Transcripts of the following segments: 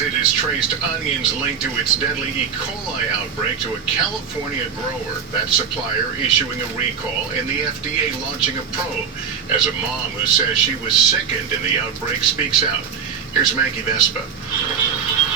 It has traced onions linked to its deadly E. coli outbreak to a California grower. That supplier issuing a recall and the FDA launching a probe as a mom who says she was sickened in the outbreak speaks out. Here's Maggie Vespa.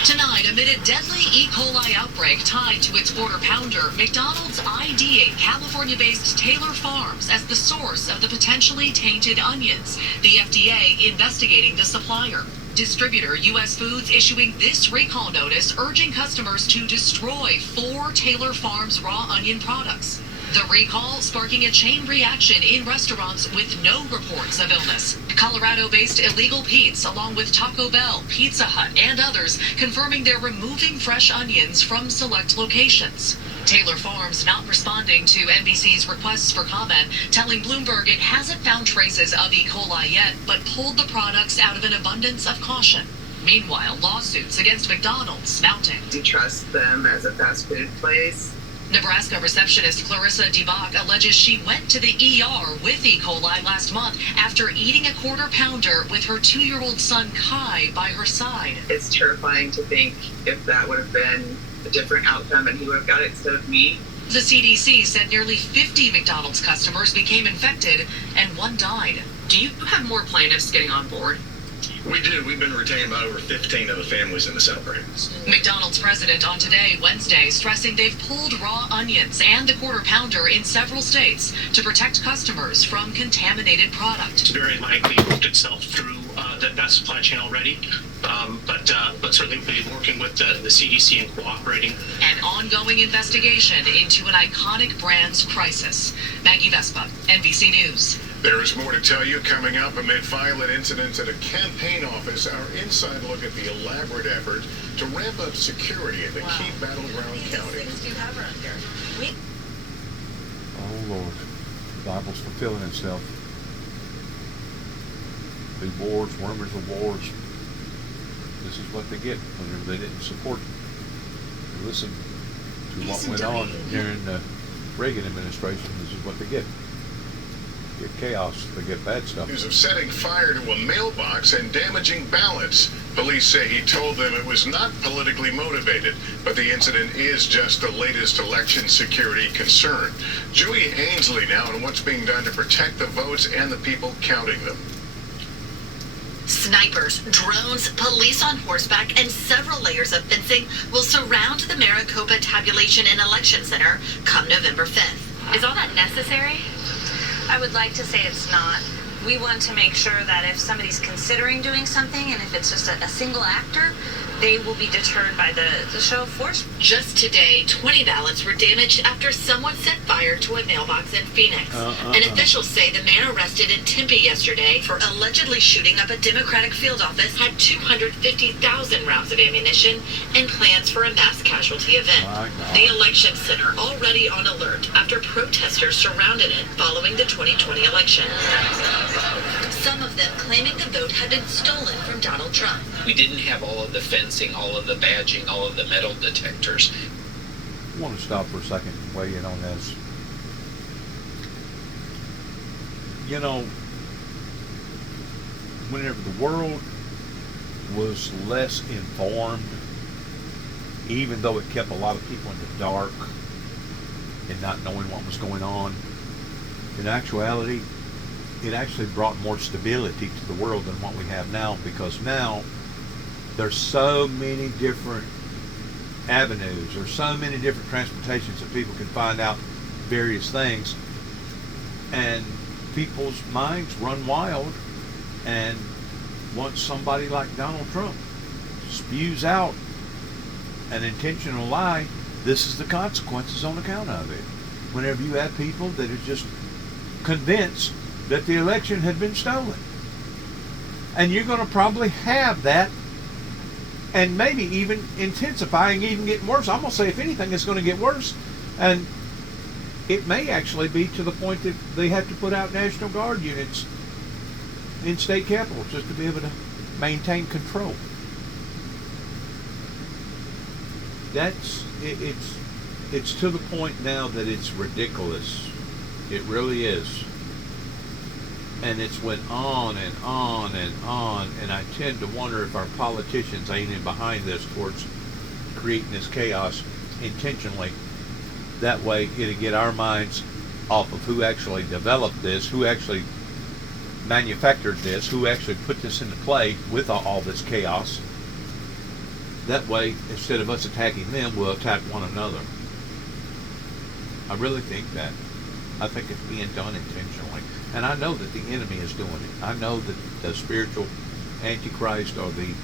Tonight, amid a deadly E. coli outbreak tied to its quarter pounder, McDonald's ID'ing California-based Taylor Farms as the source of the potentially tainted onions. The FDA investigating the supplier. Distributor U.S. Foods issuing this recall notice urging customers to destroy 4 Taylor Farms raw onion products. The recall sparking a chain reaction in restaurants with no reports of illness. Colorado-based Illegal Pete's, along with Taco Bell, Pizza Hut, and others, confirming they're removing fresh onions from select locations. Taylor Farms not responding to NBC's requests for comment, telling Bloomberg it hasn't found traces of E. coli yet, but pulled the products out of an abundance of caution. Meanwhile, lawsuits against McDonald's mounting. Do you trust them as a fast food place? Nebraska receptionist Clarissa DeBach alleges she went to the ER with E. coli last month after eating a quarter pounder with her 2-year-old son Kai by her side. It's terrifying to think if that would have been a different outcome and he would have got it instead of me. The CDC said nearly 50 McDonald's customers became infected and 1 died. Do you have more plaintiffs getting on board? We do. We've been retaining about over 15 of the families in this outbreak. McDonald's president on Today, Wednesday, stressing they've pulled raw onions and the quarter pounder in several states to protect customers from contaminated product. It's very likely worked itself through that supply chain already, but certainly we've been working with the CDC and cooperating. An ongoing investigation into an iconic brand's crisis. Maggie Vespa, NBC News. There is more to tell you coming up amid violent incidents at a campaign office. Our inside look at the elaborate effort to ramp up security in the key battleground county. Oh Lord, the Bible's fulfilling itself. The wars, rumors of wars. This is what they get whenever they didn't support. Listen to what went on during the Reagan administration. This is what they get. Get chaos, they get bad stuff. News of setting fire to a mailbox and damaging ballots. Police say he told them it was not politically motivated, but the incident is just the latest election security concern. Julie Ainsley now on what's being done to protect the votes and the people counting them. Snipers, drones, police on horseback, and several layers of fencing will surround the Maricopa Tabulation and Election Center come November 5th. Is all that necessary? I would like to say it's not. We want to make sure that if somebody's considering doing something, and if it's just a single actor, they will be deterred by the show of force. Just today, 20 ballots were damaged after someone set fire to a mailbox in Phoenix. And officials say the man arrested in Tempe yesterday for allegedly shooting up a Democratic field office had 250,000 rounds of ammunition and plans for a mass casualty event. The election center already on alert after protesters surrounded it following the 2020 election. Some of them claiming the vote had been stolen from Donald Trump. We didn't have all of the fencing, all of the badging, all of the metal detectors. I want to stop for a second and weigh in on this. You know, whenever the world was less informed, even though it kept a lot of people in the dark and not knowing what was going on, in actuality, it actually brought more stability to the world than what we have now, because now there's so many different avenues, there's so many different transportations that people can find out various things, and people's minds run wild, and once somebody like Donald Trump spews out an intentional lie, this is the consequences on account of it. Whenever you have people that are just convinced that the election had been stolen. And you're going to probably have that, and maybe even intensifying, even getting worse. I'm going to say, if anything, it's going to get worse. And it may actually be to the point that they have to put out National Guard units in state capitals just to be able to maintain control. It's to the point now that it's ridiculous. It really is. And it's went on and on and on, and I tend to wonder if our politicians ain't in behind this towards creating this chaos intentionally. That way it'll get our minds off of who actually developed this, who actually manufactured this, who actually put this into play with all this chaos. That way, instead of us attacking them, we'll attack one another. I really think that. I think it's being done intentionally. And I know that the enemy is doing it. I know that the spiritual Antichrist, or the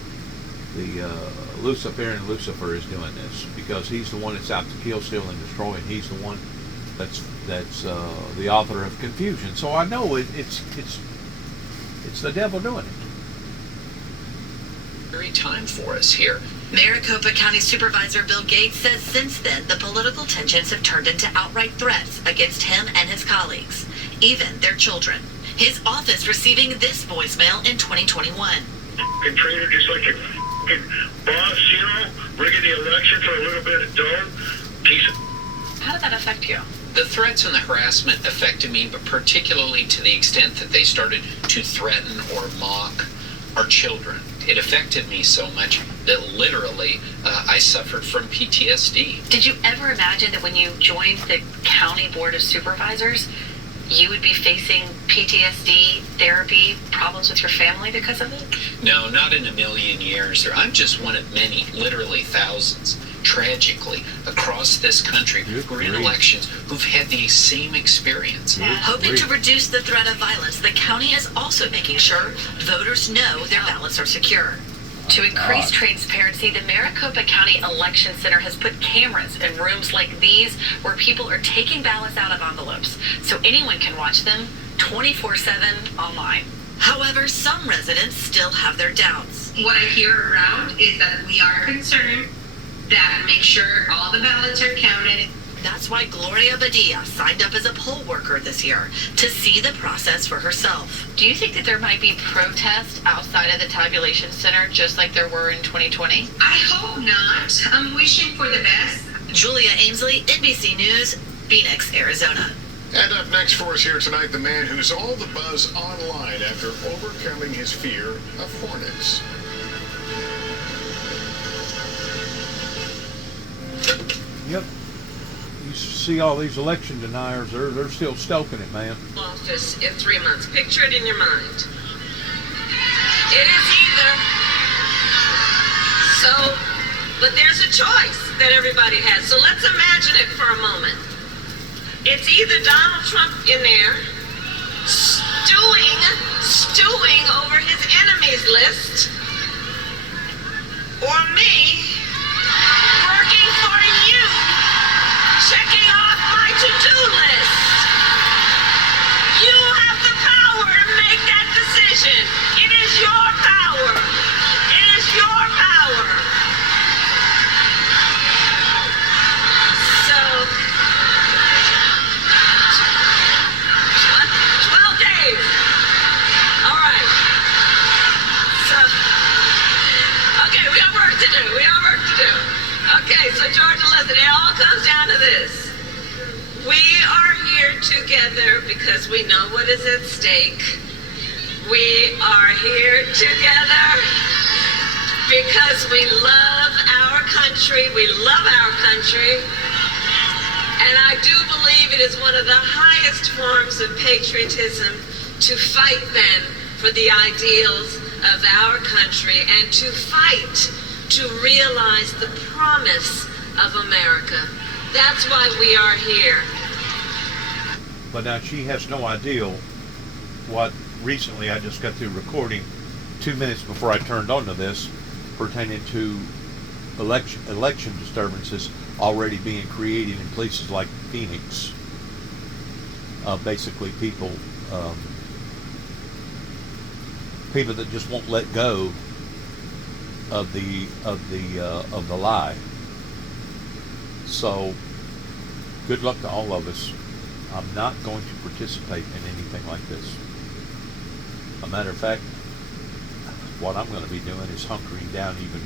Luciferian Lucifer, is doing this, because he's the one that's out to kill, steal, and destroy, and he's the one that's the author of confusion. So I know it's the devil doing it. Very time for us here. Maricopa County Supervisor Bill Gates says since then, the political tensions have turned into outright threats against him and his colleagues, even their children. His office receiving this voicemail in 2021. Traitor, just like your boss, rigging the election for a little bit of dough. Piece of... How did that affect you? The threats and the harassment affected me, but particularly to the extent that they started to threaten or mock our children. It affected me so much that literally I suffered from PTSD. Did you ever imagine that when you joined the County Board of Supervisors, you would be facing PTSD, therapy, problems with your family because of it? No, not in a million years. I'm just one of many, literally thousands, tragically, across this country who are in elections who've had the same experience. Hoping to reduce the threat of violence, the county is also making sure voters know their ballots are secure. To increase transparency, the Maricopa County Election Center has put cameras in rooms like these where people are taking ballots out of envelopes, so anyone can watch them 24/7 online. However, some residents still have their doubts. What I hear around is that we are concerned that make sure all the ballots are counted. That's why Gloria Badia signed up as a poll worker this year, to see the process for herself. Do you think that there might be protests outside of the tabulation center just like there were in 2020? I hope not. I'm wishing for the best. Julia Amesley, NBC News, Phoenix, Arizona. And up next for us here tonight, the man who's all the buzz online after overcoming his fear of hornets. Yep. You see all these election deniers, they're still stoking it, man. Office in 3 months. Picture it in your mind. It is either. So, but there's a choice that everybody has. So let's imagine it for a moment. It's either Donald Trump in there stewing over his enemies list, or me working for you, checking off my to-do list. You have the power to make that decision. It is your power. It is your power. So, 12 days. All right. So, okay, we have work to do. Okay, so Georgia, listen, it all comes down to this. We are here together because we know what is at stake. We are here together because we love our country. We love our country. And I do believe it is one of the highest forms of patriotism to fight then for the ideals of our country and to fight to realize the promise of America. That's why we are here. But now she has no idea what recently I just got through recording 2 minutes before I turned on to this, pertaining to election disturbances already being created in places like Phoenix. Basically people that just won't let go of the lie. So good luck to all of us. I'm not going to participate in anything like this. A matter of fact, what I'm going to be doing is hunkering down even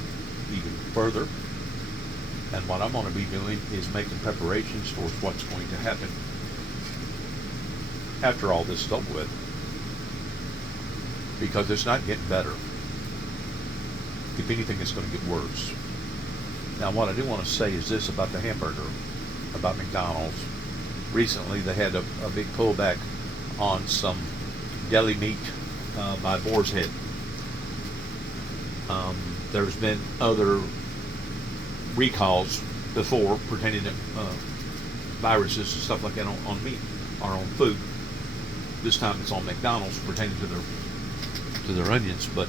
further. And what I'm going to be doing is making preparations towards what's going to happen after all this is over with. because it's not getting better. If anything, it's going to get worse. Now, what I do want to say is this about the hamburger, about McDonald's. Recently, they had a big pullback on some deli meat by Boar's Head. There's been other recalls before pertaining to viruses and stuff like that on meat or on food. This time it's on McDonald's pertaining to their onions. But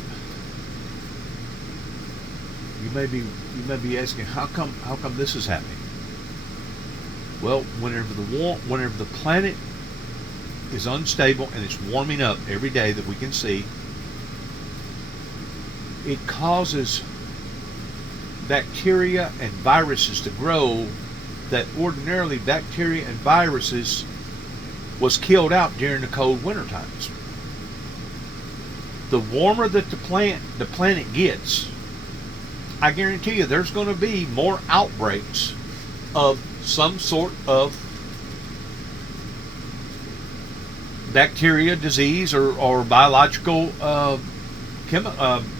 you may be asking, how come this is happening? Well, whenever the planet is unstable and it's warming up every day that we can see, it causes bacteria and viruses to grow that ordinarily bacteria and viruses was killed out during the cold winter times. The warmer that the planet gets, I guarantee you there's going to be more outbreaks of some sort of bacteria, disease, or biological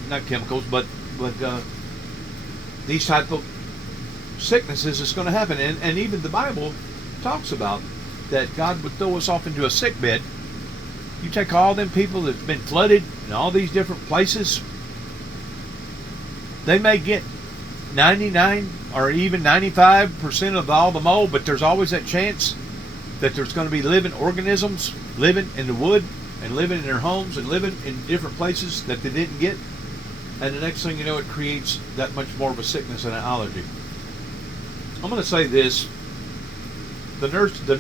not chemicals, but these type of sicknesses is going to happen. And even the Bible talks about that God would throw us off into a sick bed. You take all them people that's been flooded in all these different places, they may get 99 or even 95% of all the mold, but there's always that chance that there's going to be living organisms living in the wood and living in their homes and living in different places that they didn't get. And the next thing you know, it creates that much more of a sickness and an allergy. I'm going to say this. The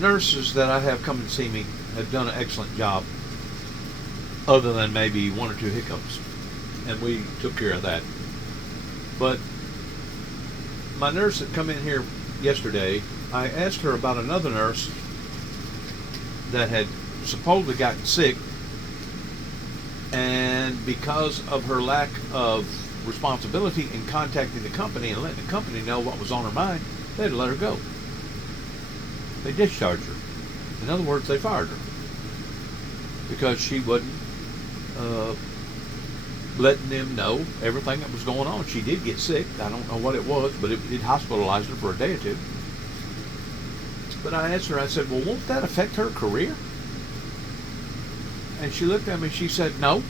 nurses that I have come and see me have done an excellent job, other than maybe one or two hiccups. And we took care of that. But my nurse that come in here yesterday, I asked her about another nurse that had supposedly gotten sick, and because of her lack of responsibility in contacting the company and letting the company know what was on her mind, they had to let her go. They discharged her. In other words, they fired her because she wasn't letting them know everything that was going on. She did get sick. I don't know what it was, but it hospitalized her for a day or two. But I asked her, I said, well, won't that affect her career? And she looked at me, she said, no,